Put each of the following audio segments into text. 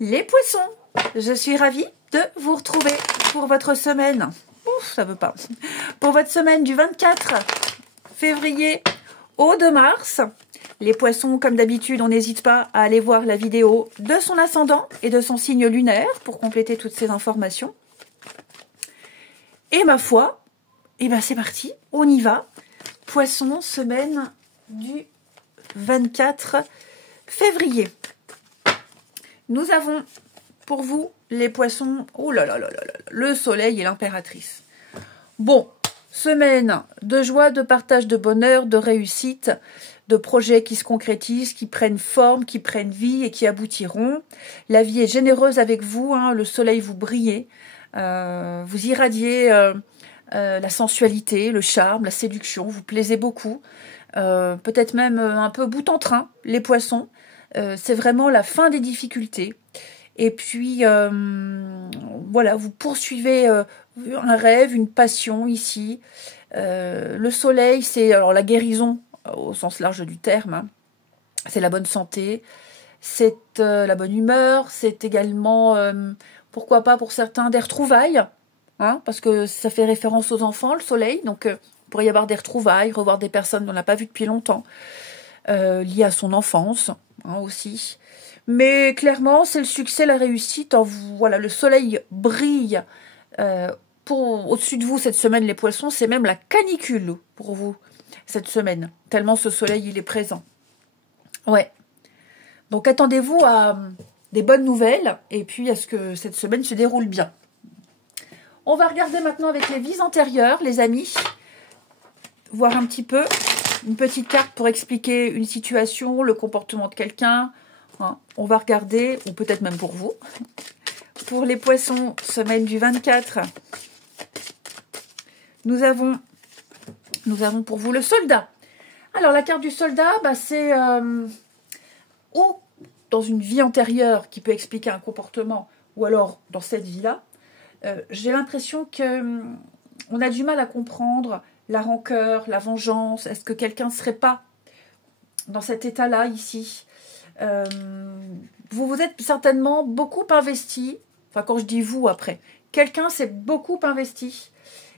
Les poissons, je suis ravie de vous retrouver pour votre semaine. Ouf, ça veut pas. Pour votre semaine du 24 février au 2 mars. Les poissons, comme d'habitude, on n'hésite pas à aller voir la vidéo de son ascendant et de son signe lunaire pour compléter toutes ces informations. Et ma foi, eh ben c'est parti, on y va. Poisson, semaine du 24 février. Nous avons pour vous, les poissons, oh là là là là, le soleil et l'impératrice. Bon, semaine de joie, de partage, de bonheur, de réussite, de projets qui se concrétisent, qui prennent forme, qui prennent vie et qui aboutiront. La vie est généreuse avec vous, hein, le soleil vous brillez, vous irradiez la sensualité, le charme, la séduction, vous plaisez beaucoup. Peut-être même un peu bout en train, les poissons. C'est vraiment la fin des difficultés. Et puis, voilà, vous poursuivez un rêve, une passion ici. Le soleil, c'est alors la guérison au sens large du terme. Hein. C'est la bonne santé, c'est la bonne humeur, c'est également, pourquoi pas pour certains, des retrouvailles. Hein, parce que ça fait référence aux enfants, le soleil. Donc, il pourrait y avoir des retrouvailles, revoir des personnes qu'on n'a pas vues depuis longtemps, liées à son enfance hein, aussi. Mais clairement, c'est le succès, la réussite. Voilà, le soleil brille au-dessus de vous cette semaine, les poissons. C'est même la canicule pour vous cette semaine, tellement ce soleil, il est présent. Ouais. Donc, attendez-vous à des bonnes nouvelles et puis à ce que cette semaine se déroule bien. On va regarder maintenant avec les vies antérieures, les amis. Voir un petit peu une petite carte pour expliquer une situation, le comportement de quelqu'un. Hein, on va regarder, ou peut-être même pour vous. Pour les poissons, semaine du 24, nous avons pour vous le soldat. Alors, la carte du soldat, bah, c'est ou dans une vie antérieure qui peut expliquer un comportement, ou alors dans cette vie-là. J'ai l'impression qu'on a du mal à comprendre la rancœur, la vengeance. Est-ce que quelqu'un ne serait pas dans cet état-là, ici vous vous êtes certainement beaucoup investi, enfin quand je dis vous après, quelqu'un s'est beaucoup investi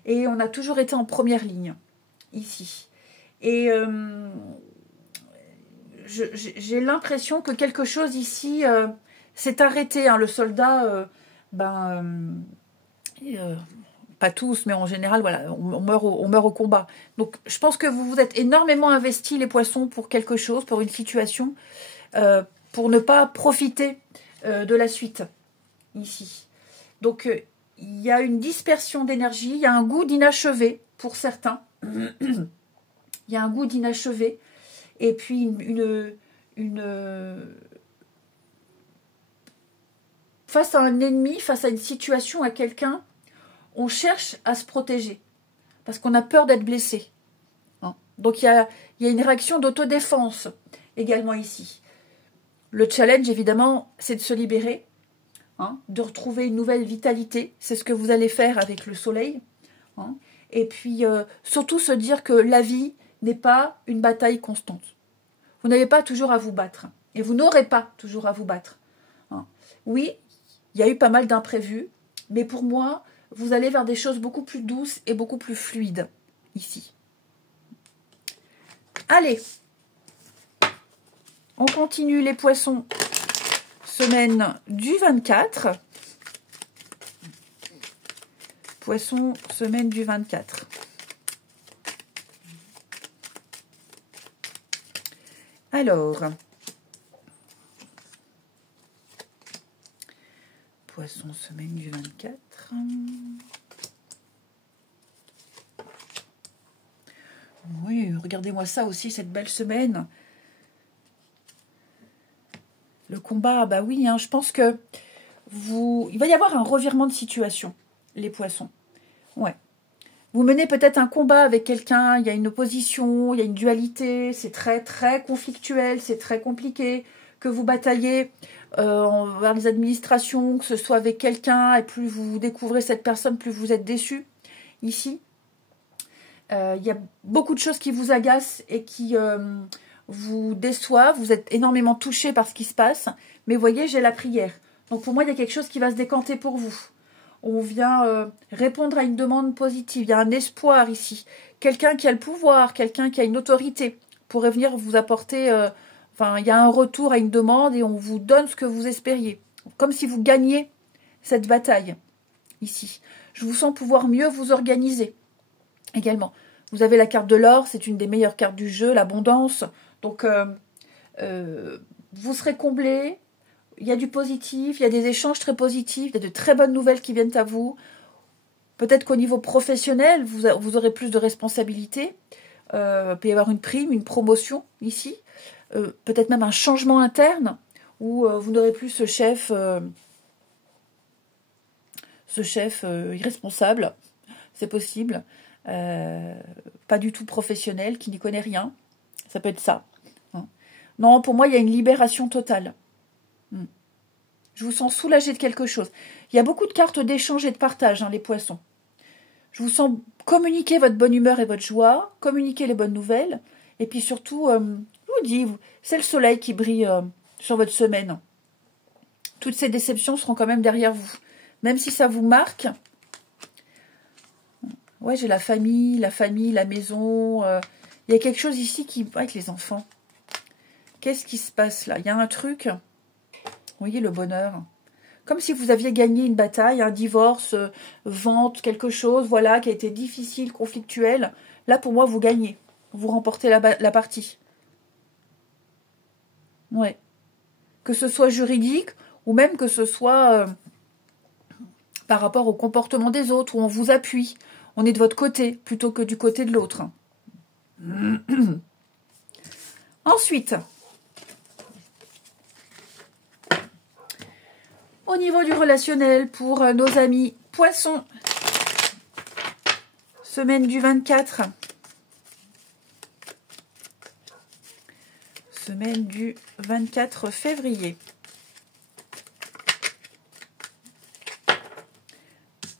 et on a toujours été en première ligne ici. Et j'ai l'impression que quelque chose ici s'est arrêté. Hein, le soldat, pas tous, mais en général, voilà, on meurt au combat. Donc je pense que vous vous êtes énormément investis, les poissons, pour quelque chose, pour une situation. Pour ne pas profiter de la suite, ici. Donc, il y a une dispersion d'énergie, il y a un goût d'inachevé pour certains. Il y a un goût d'inachevé. Et puis, face à un ennemi, face à une situation, à quelqu'un, on cherche à se protéger. Parce qu'on a peur d'être blessé. Hein. Donc, il y a une réaction d'autodéfense également ici. Le challenge, évidemment, c'est de se libérer, hein, de retrouver une nouvelle vitalité. C'est ce que vous allez faire avec le soleil. Hein. Et puis, surtout se dire que la vie n'est pas une bataille constante. Vous n'avez pas toujours à vous battre. Et vous n'aurez pas toujours à vous battre. Hein. Oui, il y a eu pas mal d'imprévus. Mais pour moi, vous allez vers des choses beaucoup plus douces et beaucoup plus fluides, ici. Allez! On continue les poissons, semaine du 24. Poissons, semaine du 24. Alors, poissons, semaine du 24. Oui, regardez-moi ça aussi, cette belle semaine. Le combat, bah oui, hein, je pense que il va y avoir un revirement de situation, les poissons. Ouais. Vous menez peut-être un combat avec quelqu'un, il y a une opposition, il y a une dualité, c'est très, très conflictuel, c'est très compliqué, que vous bataillez vers les administrations, que ce soit avec quelqu'un, et plus vous découvrez cette personne, plus vous êtes déçu, ici. Il y a beaucoup de choses qui vous agacent et qui vous déçoivent, vous êtes énormément touché par ce qui se passe, mais voyez, j'ai la prière. Donc pour moi, il y a quelque chose qui va se décanter pour vous. On vient répondre à une demande positive. Il y a un espoir ici. Quelqu'un qui a le pouvoir, quelqu'un qui a une autorité pourrait venir vous apporter... Enfin, il y a un retour à une demande et on vous donne ce que vous espériez. Comme si vous gagniez cette bataille ici. Je vous sens pouvoir mieux vous organiser également. Vous avez la carte de l'or, c'est une des meilleures cartes du jeu, l'abondance. Donc, vous serez comblé. Il y a du positif, il y a des échanges très positifs, il y a de très bonnes nouvelles qui viennent à vous. Peut-être qu'au niveau professionnel, vous aurez plus de responsabilités. Il peut y avoir une prime, une promotion ici. Peut-être même un changement interne où vous n'aurez plus ce chef irresponsable. C'est possible. Pas du tout professionnel, qui n'y connaît rien. Ça peut être ça. Hein. Non, pour moi, il y a une libération totale. Je vous sens soulagé de quelque chose. Il y a beaucoup de cartes d'échange et de partage, hein, les poissons. Je vous sens communiquer votre bonne humeur et votre joie, communiquer les bonnes nouvelles. Et puis surtout, je vous dis, c'est le soleil qui brille sur votre semaine. Toutes ces déceptions seront quand même derrière vous. Même si ça vous marque. Ouais, j'ai la famille, la maison. Il y a quelque chose ici qui... avec les enfants. Qu'est-ce qui se passe là? Il y a un truc... Vous voyez le bonheur. Comme si vous aviez gagné une bataille, un divorce, vente, quelque chose, voilà, qui a été difficile, conflictuel. Là, pour moi, vous gagnez. Vous remportez la partie. Ouais. Que ce soit juridique, ou même que ce soit par rapport au comportement des autres, où on vous appuie. On est de votre côté, plutôt que du côté de l'autre. Ensuite... Au niveau du relationnel, pour nos amis poissons, semaine du 24. Semaine du 24 février.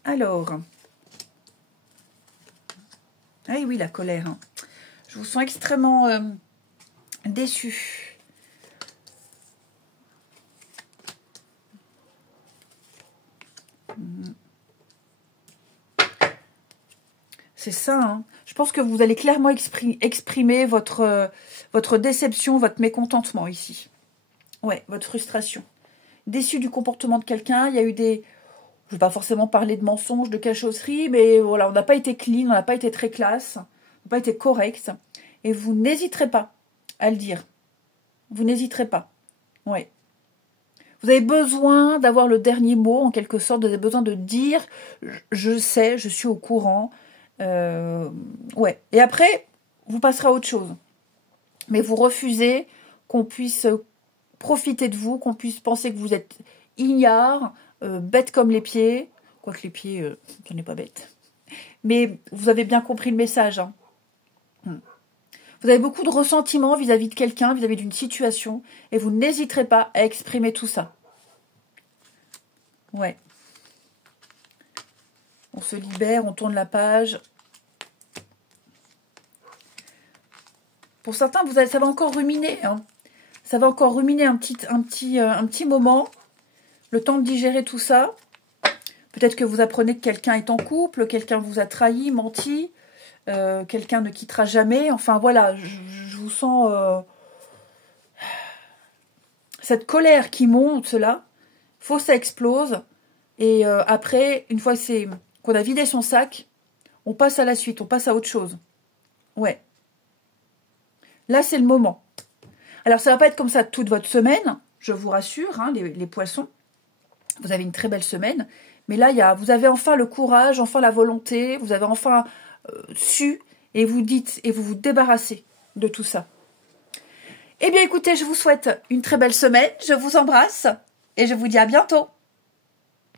Alors, ah oui, la colère. Hein. Je vous sens extrêmement déçu. C'est ça, hein. Je pense que vous allez clairement exprimer votre déception, votre mécontentement ici. Ouais, votre frustration. Déçu du comportement de quelqu'un, il y a eu des... Je ne vais pas forcément parler de mensonges, de cachotterie, mais voilà, on n'a pas été clean, on n'a pas été très classe, on n'a pas été correct. Et vous n'hésiterez pas à le dire. Vous n'hésiterez pas. Ouais. Vous avez besoin d'avoir le dernier mot, en quelque sorte. Vous avez besoin de dire « je sais, je suis au courant ». Ouais. Et après, vous passerez à autre chose. Mais vous refusez qu'on puisse profiter de vous, qu'on puisse penser que vous êtes ignare, bête comme les pieds. Quoique les pieds, ce n'est pas bête. Mais vous avez bien compris le message. Hein. Vous avez beaucoup de ressentiment vis-à-vis de quelqu'un, vis-à-vis d'une situation. Et vous n'hésiterez pas à exprimer tout ça. Ouais. On se libère, on tourne la page. Pour certains, ça va encore ruminer. Hein. Ça va encore ruminer un petit moment. Le temps de digérer tout ça. Peut-être que vous apprenez que quelqu'un est en couple, quelqu'un vous a trahi, menti. Quelqu'un ne quittera jamais. Enfin, voilà, je vous sens... cette colère qui monte, là. Faut que ça explose. Et après, une fois qu'on a vidé son sac, on passe à la suite, on passe à autre chose. Ouais. Là, c'est le moment. Alors, ça ne va pas être comme ça toute votre semaine, je vous rassure, hein, les poissons. Vous avez une très belle semaine. Mais là, vous avez enfin le courage, enfin la volonté, vous avez enfin su, et vous dites, et vous vous débarrassez de tout ça. Eh bien, écoutez, je vous souhaite une très belle semaine, je vous embrasse, et je vous dis à bientôt.